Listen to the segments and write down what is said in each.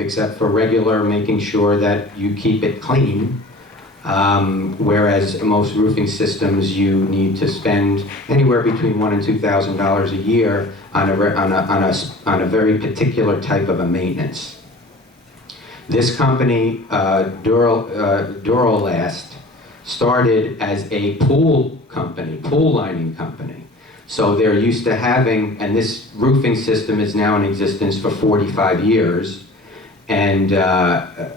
except for regular making sure that you keep it clean. Whereas most roofing systems, you need to spend anywhere between $1,000 and $2,000 a year on a very particular type of a maintenance. This company, Duralast, started as a pool company, pool lining company. So they're used to having, and this roofing system is now in existence for 45 years, and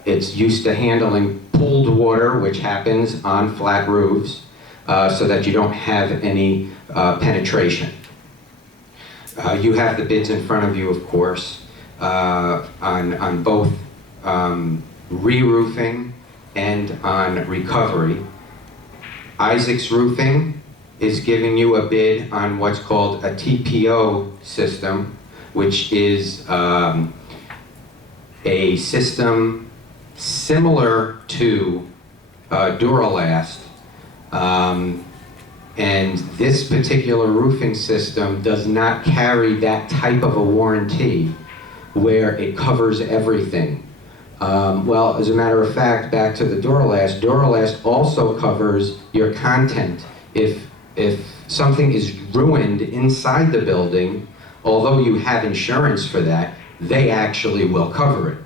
it's used to handling pooled water, which happens on flat roofs, so that you don't have any penetration. You have the bids in front of you, of course, on both re-roofing and on recovery. Isaac's Roofing is giving you a bid on what's called a TPO system, which is a system similar to Duralast, and this particular roofing system does not carry that type of a warranty where it covers everything. Well, as a matter of fact, back to the Duralast, Duralast also covers your content. If something is ruined inside the building, although you have insurance for that, they actually will cover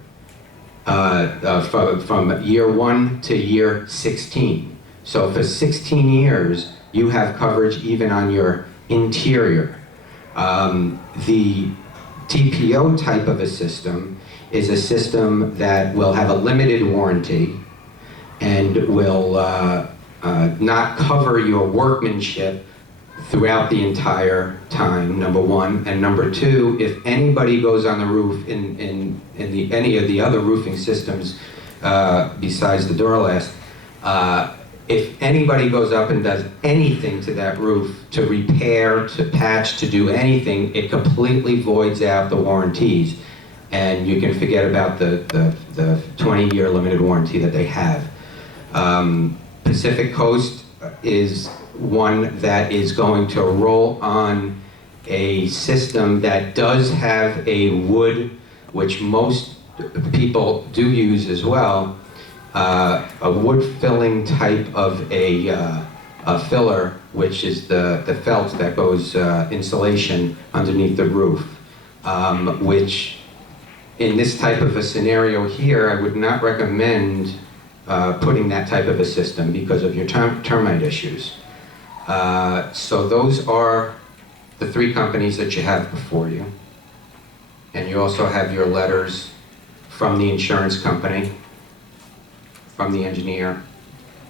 it from year 1 to year 16. So for 16 years, you have coverage even on your interior. The TPO type of a system is a system that will have a limited warranty and will not cover your workmanship throughout the entire time, number one. And number two, if anybody goes on the roof in any of the other roofing systems besides the Duralast, if anybody goes up and does anything to that roof, to repair, to patch, to do anything, it completely voids out the warranties. And you can forget about the 20-year limited warranty that they have. Pacific Coast is one that is going to roll on a system that does have a wood, which most people do use as well, a wood filling type of a filler, which is the felt that goes insulation underneath the roof, which in this type of a scenario here, I would not recommend putting that type of a system because of your termite issues. So those are the three companies that you have before you. And you also have your letters from the insurance company, from the engineer.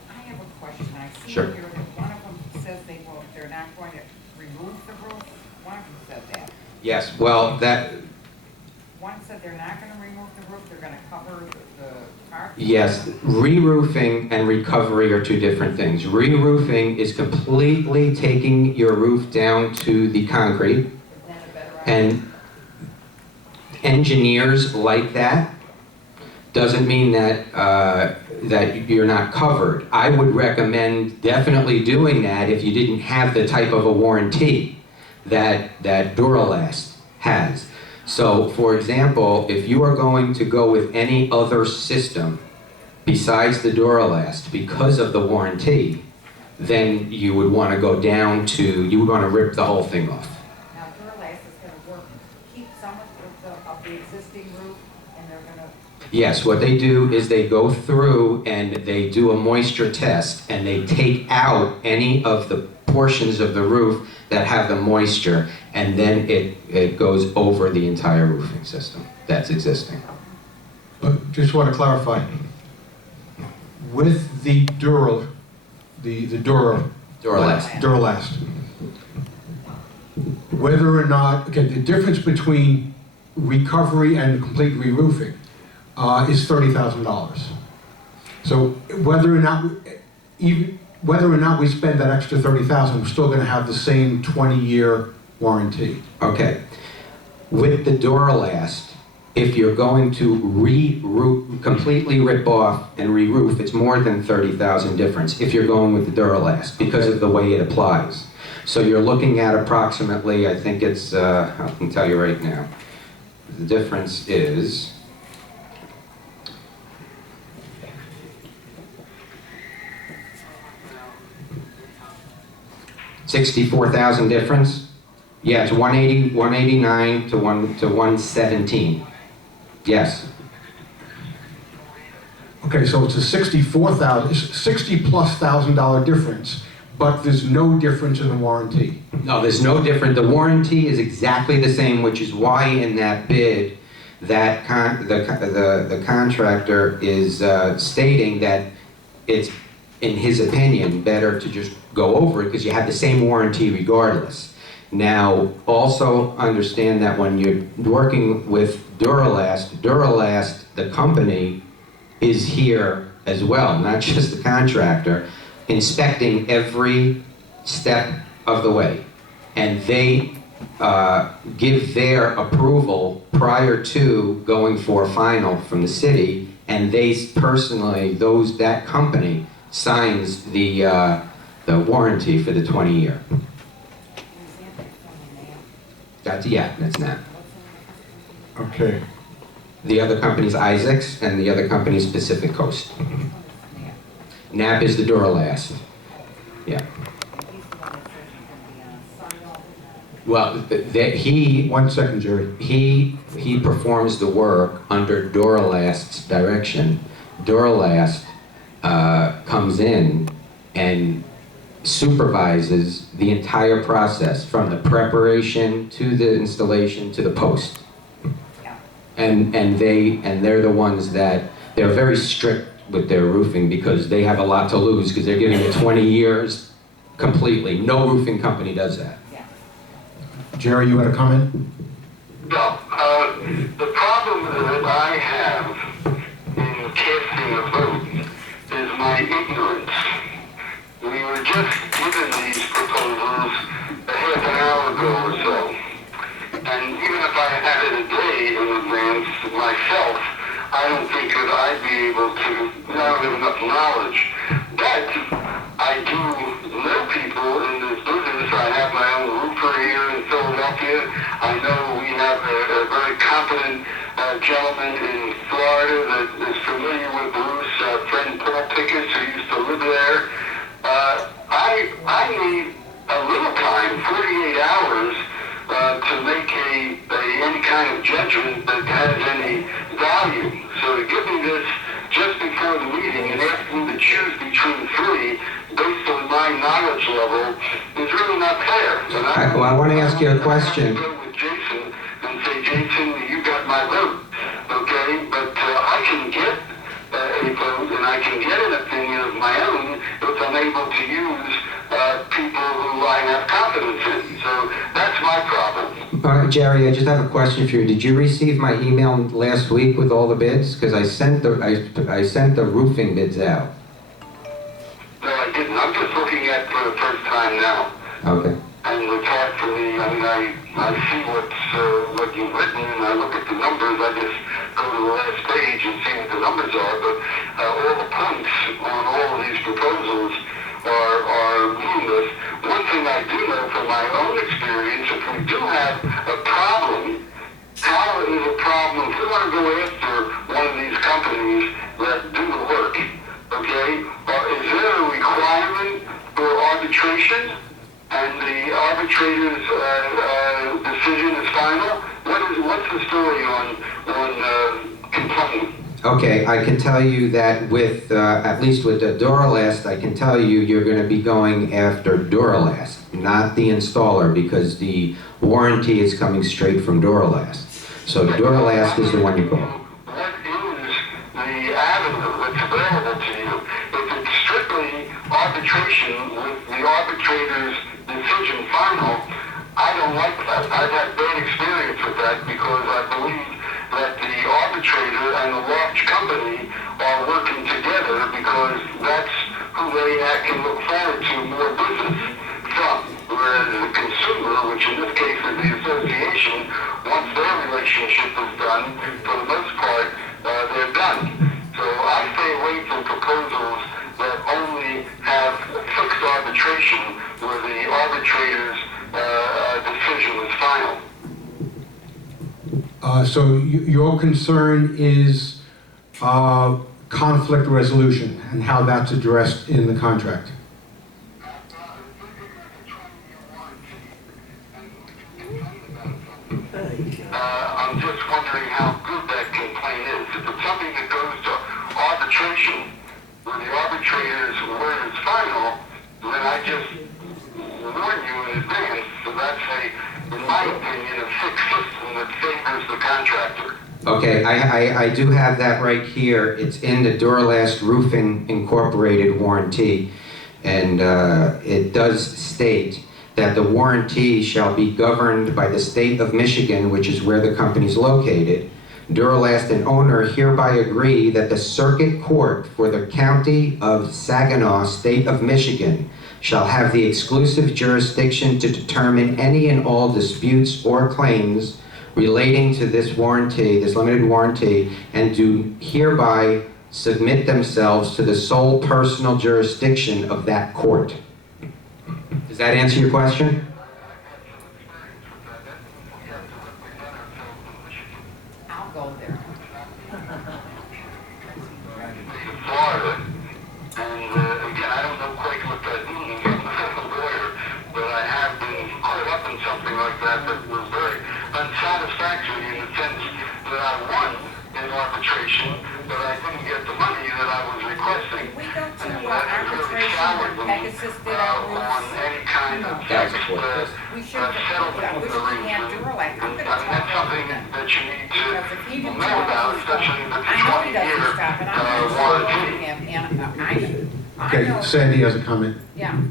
I have a question. I see Sure. here that one of them says they're not going to remove the roof. One of them said that. Yes, well, that, One said they're not going to remove the roof, they're going to cover the part. yes, re-roofing and recovery are two different things. Re-roofing is completely taking your roof down to the concrete, Is that a better idea? and engineers like that. Doesn't mean that that you're not covered. I would recommend definitely doing that if you didn't have the type of a warranty that Duralast has. So, for example, if you are going to go with any other system besides the Duralast because of the warranty, then you would want to go down to, you would want to rip the whole thing off. Now, Duralast is going to keep some of the existing roof, and they're going to... Yes, what they do is they go through and they do a moisture test, and they take out any of the portions of the roof that have the moisture, and then it goes over the entire roofing system that's existing. But just want to clarify, with the Duralast, whether or not, again, the difference between recovery and complete re-roofing is $30,000. So whether or not we spend that extra $30,000, we're still going to have the same 20-year warranty. Okay. With the Duralast, if you're going to re-roof, completely rip off and re-roof, it's more than $30,000 difference if you're going with the Duralast because of the way it applies. So you're looking at approximately, I think it's, I can tell you right now, the difference is, 64,000 difference? Yeah, it's 189 to 117. Yes. Okay, so it's a $60+ thousand difference, but there's no difference in the warranty. No, there's no different. The warranty is exactly the same, which is why in that bid, that the contractor is stating that it's, in his opinion, better to just go over it because you have the same warranty regardless. Now, also understand that when you're working with Duralast, the company, is here as well, not just the contractor, inspecting every step of the way. And they give their approval prior to going for a final from the city, and they personally, that company signs the warranty for the 20-year. That's not. Okay. The other company's Isaacs, and the other company's Pacific Coast. NAP is the Duralast. Yeah. Well, he 1 second, Jerry. he performs the work under Duralast's direction. Duralast comes in and supervises the entire process from the preparation to the installation to the post. And they're the ones that, they're very strict with their roofing because they have a lot to lose because they're giving it 20 years completely. No roofing company does that. Jerry, you had a comment? No. The problem that I have in casting a vote is my ignorance. We were just given these proposals a half an hour ago or so. And even if I had it a day in advance myself, I don't think that I'd be able to, I don't have enough knowledge. But I do know people in this business. I have my own roofer here in Philadelphia. I know we have a very competent gentleman in Florida that is familiar with roofs, friend Paul Pickett, who used to live there. I need a little time, 48 hours, to make any kind of judgment that has any value. So to give me this just before the meeting and ask me to choose between three based on my knowledge level is really not fair. Well, I want to ask you a question. I go with Jason and say, Jason, you got my vote, okay? But I can get a vote and I can get an opinion of my own if I'm able to use people who I have confidence in. So that's my problem. Jerry, I just have a question for you. Did you receive my email last week with all the bids? Because I sent the roofing bids out. No, I didn't. I'm just looking at for the first time now. Okay. And it's hard for me. I mean, I see what you've written, and I look at the numbers. I just go to the last page and see what the numbers are. But all the points on all of these proposals are meaningless. One thing I do know from my own experience, if we do have a problem, how is a problem? If we want to go after one of these companies that do the work, okay, is there a requirement for arbitration? And the arbitrator's decision is final? What's the story on complaint? Okay, I can tell you that with, at least with the Duralast, I can tell you you're going to be going after Duralast, not the installer, because the warranty is coming straight from Duralast. So Duralast is the one you call. What is the avenue that's available to you? If it's strictly arbitration with the arbitrator's decision final, I don't like that. I've had bad experience with that because I believe that the arbitrator and the large company are working together because that's who they can look forward to more business from. Whereas the consumer, which in this case is the association, once their relationship is done, for the most part, they're done. So I stay away from proposals that only have fixed arbitration where the arbitrator's decision is final. So your concern is conflict resolution and how that's addressed in the contract. I'm just wondering how good that complaint is. If it's something that goes to arbitration, where the arbitrator's word is final, then I just warn you in advance. So that's in my opinion, a fixed system that favors the contractor. Okay, I do have that right here. It's in the Duralast Roofing Incorporated warranty, and it does state that the warranty shall be governed by the state of Michigan, which is where the company is located. Duralast and owner hereby agree that the Circuit Court for the County of Saginaw, State of Michigan, shall have the exclusive jurisdiction to determine any and all disputes or claims relating to this warranty, this limited warranty, and do hereby submit themselves to the sole personal jurisdiction of that court. Does that answer your question? I'll go there. Florida, and again, I don't know quite what that means. I'm not a lawyer, but I have been caught up in something like that was very unsatisfactory in the sense that I won in arbitration, but I didn't get the money that I was requesting. We go to And that really arbitration soured when me Pegasus did our on roofs. any kind of That was before this. We should have, I wish we had Duralac. I'm I mean, gonna that's talk something over them. that you need to Because if he didn't know about, especially if it's I a know he doesn't 20-year stop, and I'm gonna talk warranty. over him, and I Okay, know, Sandy has a comment. yeah.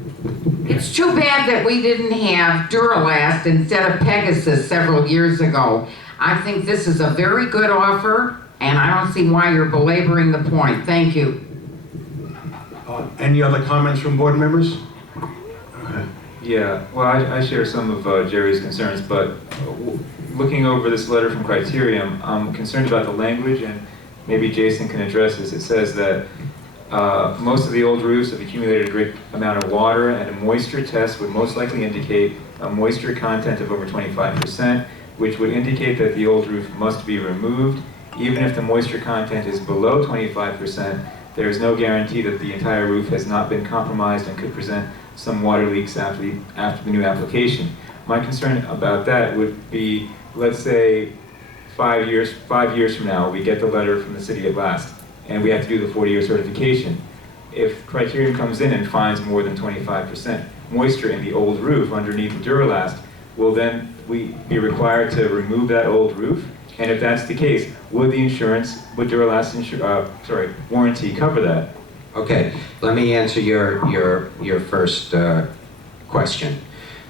It's too bad that we didn't have Duralast instead of Pegasus several years ago. I think this is a very good offer, and I don't see why you're belaboring the point. Thank you. Any other comments from board members? Yeah, well, I share some of Jerry's concerns, but looking over this letter from Criterium, I'm concerned about the language, and maybe Jason can address this. It says that most of the old roofs have accumulated a great amount of water, and a moisture test would most likely indicate a moisture content of over 25%, which would indicate that the old roof must be removed. Even if the moisture content is below 25%, there is no guarantee that the entire roof has not been compromised and could present some water leaks after the new application. My concern about that would be, let's say 5 years from now, we get the letter from the city at last, and we have to do the 40-year certification. If Criterion comes in and finds more than 25% moisture in the old roof underneath the Duralast, will then we be required to remove that old roof? And if that's the case, would the insurance, would Duralast warranty cover that? Okay, let me answer your first question.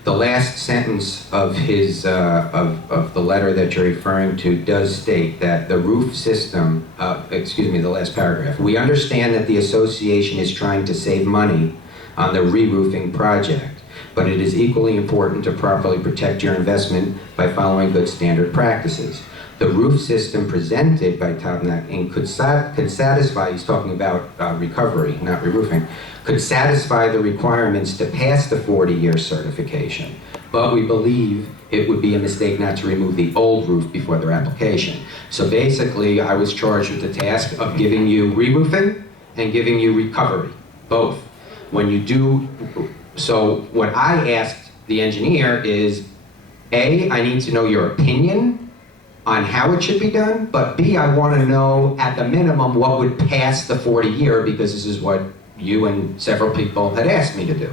The last sentence of his of the letter that you're referring to does state that the roof system, the last paragraph. We understand that the association is trying to save money on the re-roofing project, but it is equally important to properly protect your investment by following good standard practices. The roof system presented by Tobnac Inc. could satisfy, he's talking about recovery, not re-roofing, could satisfy the requirements to pass the 40-year certification. But we believe it would be a mistake not to remove the old roof before their application. So basically, I was charged with the task of giving you re-roofing and giving you recovery, both. When you do, so what I asked the engineer is, A, I need to know your opinion on how it should be done, but B, I want to know at the minimum what would pass the 40-year, because this is what you and several people had asked me to do.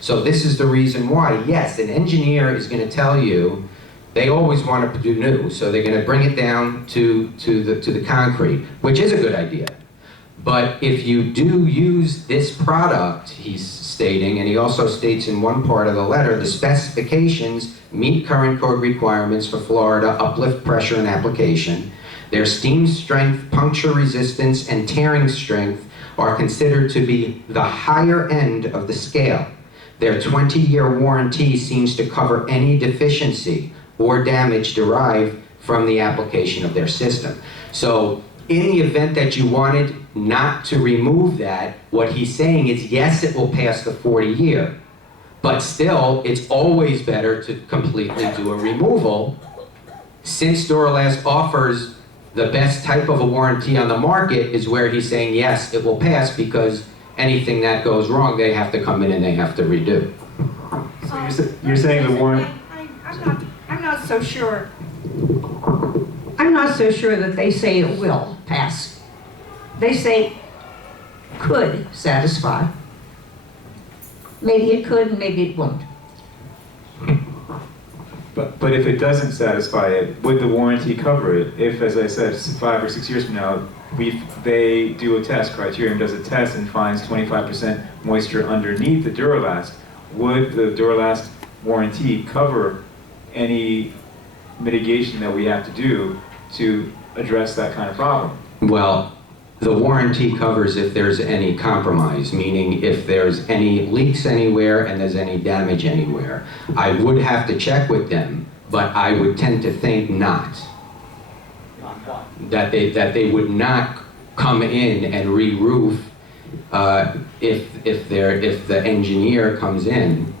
So this is the reason why, yes, an engineer is going to tell you they always want to do new, so they're going to bring it down to the concrete, which is a good idea. But if you do use this product, he's stating, and he also states in one part of the letter, the specifications meet current code requirements for Florida uplift pressure and application. Their steam strength, puncture resistance, and tearing strength are considered to be the higher end of the scale. Their 20-year warranty seems to cover any deficiency or damage derived from the application of their system. So in the event that you wanted not to remove that, what he's saying is, yes, it will pass the 40-year, but still, it's always better to completely do a removal. Since Duralast offers the best type of a warranty on the market, is where he's saying, yes, it will pass, because anything that goes wrong, they have to come in and they have to redo. So you're saying the warrant... I'm not so sure I'm not so sure that they say it will pass. They say could satisfy. Maybe it could, and maybe it won't. But if it doesn't satisfy it, would the warranty cover it? If, as I said, 5 or 6 years from now, they do a test, Criterium does a test and finds 25% moisture underneath the Duralast, would the Duralast warranty cover any mitigation that we have to do to address that kind of problem? Well, the warranty covers if there's any compromise, meaning if there's any leaks anywhere and there's any damage anywhere. I would have to check with them, but I would tend to think not. That they would not come in and re-roof if the engineer comes in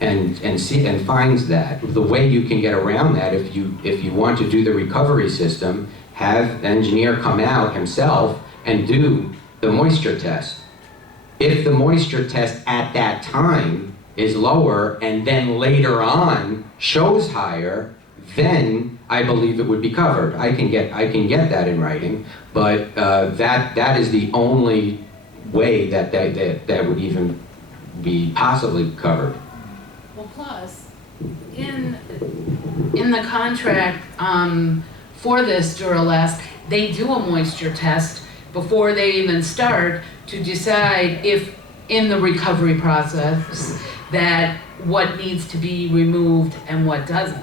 and finds that. The way you can get around that, if you want to do the recovery system, have the engineer come out himself and do the moisture test. If the moisture test at that time is lower and then later on shows higher, then I believe it would be covered. I can get that in writing, but that is the only way that would even be possibly covered. Well, plus, in the contract for this Duralast, they do a moisture test before they even start to decide if, in the recovery process, that what needs to be removed and what doesn't.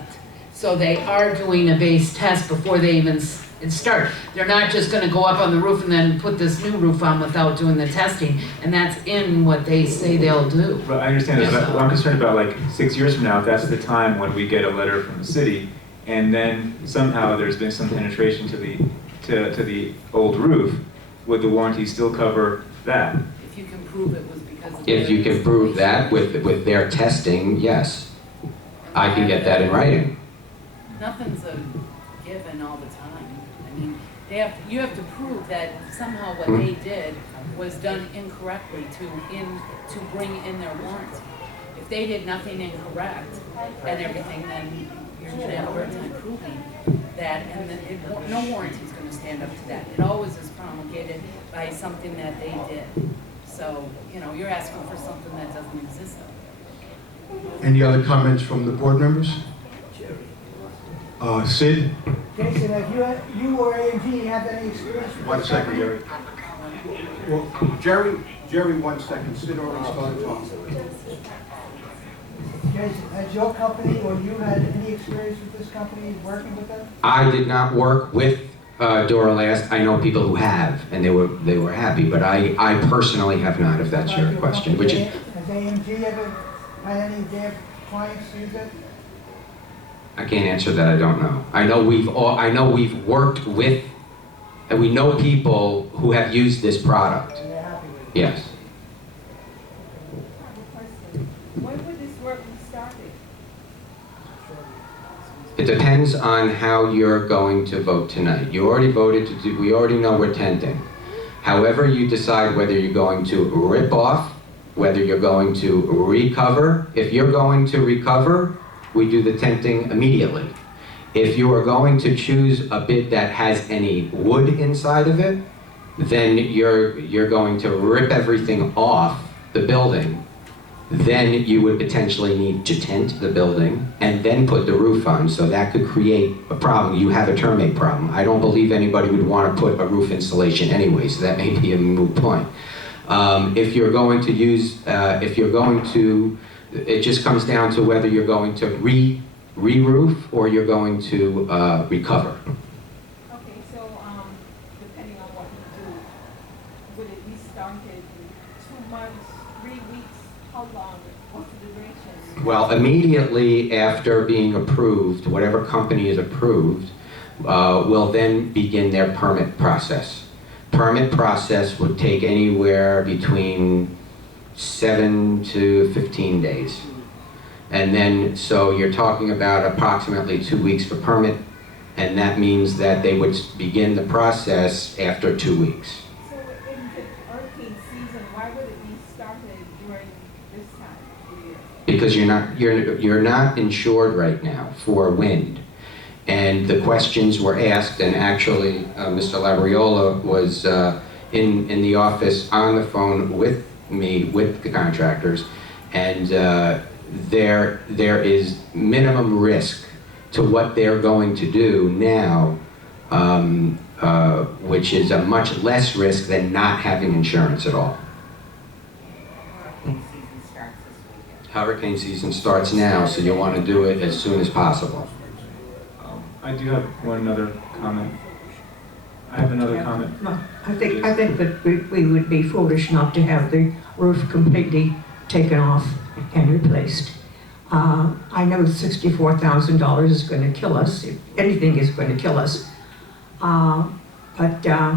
So they are doing a base test before they even start. They're not just gonna go up on the roof and then put this new roof on without doing the testing, and that's in what they say they'll do. But I understand that, but I'm concerned about, like, 6 years from now, if that's the time when we get a letter from the city, and then somehow there's been some penetration to the old roof, would the warranty still cover that? If you can prove it was because of. If you can prove that with their testing, yes. I can get that in writing. Nothing's a given all the time. I mean, you have to prove that somehow what they did was done incorrectly to bring in their warranty. If they did nothing incorrect and everything, then you're gonna have a hard time proving that, and then no warranty's gonna stand up to that. It always is promulgated by something that they did. So, you're asking for something that doesn't exist. Any other comments from the board members? Sid? Jason, have you or A&G had any experience with 1 second, Jerry. Well, Jerry, 1 second. Sid already started talking. Jason, has your company or you had any experience with this company, working with them? I did not work with Duralast. I know people who have, and they were happy, but I personally have not, if that's your question. Has A&G ever had any of their clients use it? I can't answer that, I don't know. I know we've worked with, and we know people who have used this product. And they're happy with it? Yes. When would this work be started? It depends on how you're going to vote tonight. You already voted to do, we already know we're tenting. However you decide whether you're going to rip off, whether you're going to recover. If you're going to recover, we do the tenting immediately. If you are going to choose a bit that has any wood inside of it, then you're going to rip everything off the building. Then you would potentially need to tent the building and then put the roof on, so that could create a problem. You have a termite problem. I don't believe anybody would want to put a roof insulation anyway, so that may be a moot point. If you're going to use, it just comes down to whether you're going to re-roof or you're going to recover. Okay, so, depending on what you do, would it be started in 2 months, 3 weeks? How long? What's the duration? Well, immediately after being approved, whatever company is approved, will then begin their permit process. Permit process would take anywhere between 7 to 15 days. And then, so you're talking about approximately 2 weeks for permit, and that means that they would begin the process after 2 weeks. So in the hurricane season, why would it be started during this time of year? Because you're not insured right now for wind. And the questions were asked, and actually, Mr. Labriola was in the office on the phone with me, with the contractors, and there is minimum risk to what they're going to do now, which is a much less risk than not having insurance at all. Hurricane season starts now, so you want to do it as soon as possible. I do have one other comment. I have another comment. No, I think that we would be foolish not to have the roof completely taken off and replaced. I know $64,000 is going to kill us, if anything is going to kill us. But I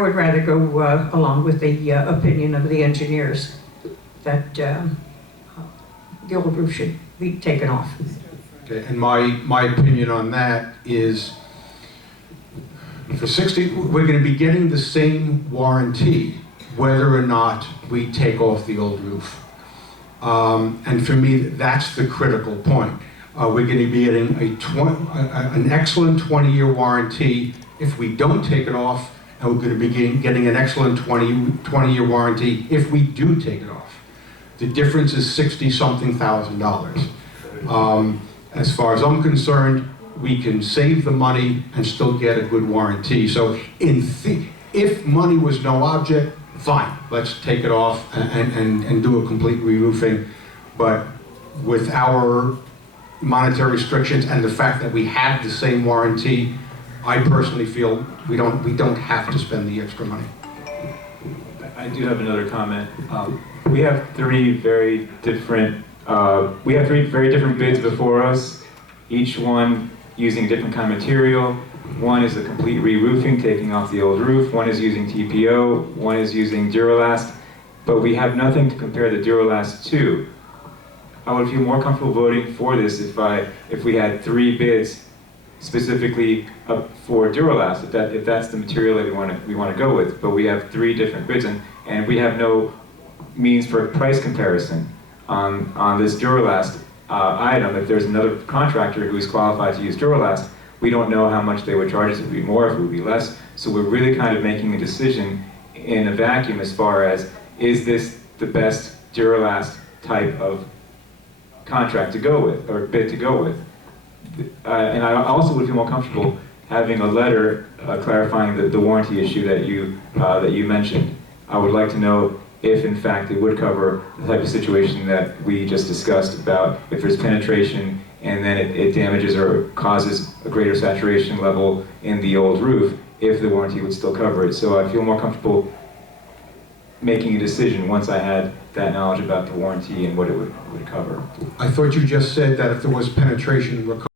would rather go along with the opinion of the engineers that the old roof should be taken off. Okay, and my opinion on that is, for 60, we're going to be getting the same warranty whether or not we take off the old roof. And for me, that's the critical point. We're going to be getting an excellent 20-year warranty if we don't take it off, and we're going to be getting an excellent 20-year warranty if we do take it off. The difference is $60-something thousand. As far as I'm concerned, we can save the money and still get a good warranty. So if money was no object, fine, let's take it off and do a complete re-roofing. But with our monetary restrictions and the fact that we have the same warranty, I personally feel we don't have to spend the extra money. I do have another comment. We have three very different bids before us, each one using a different kind of material. One is a complete re-roofing, taking off the old roof. One is using TPO. One is using Duralast. But we have nothing to compare the Duralast to. I would feel more comfortable voting for this if we had three bids specifically for Duralast, if that's the material that we want to go with. But we have three different bids, and we have no means for price comparison on this Duralast item. If there's another contractor who is qualified to use Duralast, we don't know how much they would charge us. If it would be more, if it would be less. So we're really kind of making a decision in a vacuum as far as, is this the best Duralast type of contract to go with, or bid to go with? And I also would feel more comfortable having a letter clarifying the warranty issue that you mentioned. I would like to know if in fact it would cover the type of situation that we just discussed about if there's penetration and then it damages or causes a greater saturation level in the old roof, if the warranty would still cover it. So I feel more comfortable making a decision once I had that knowledge about the warranty and what it would cover. I thought you just said that if there was penetration, it would cover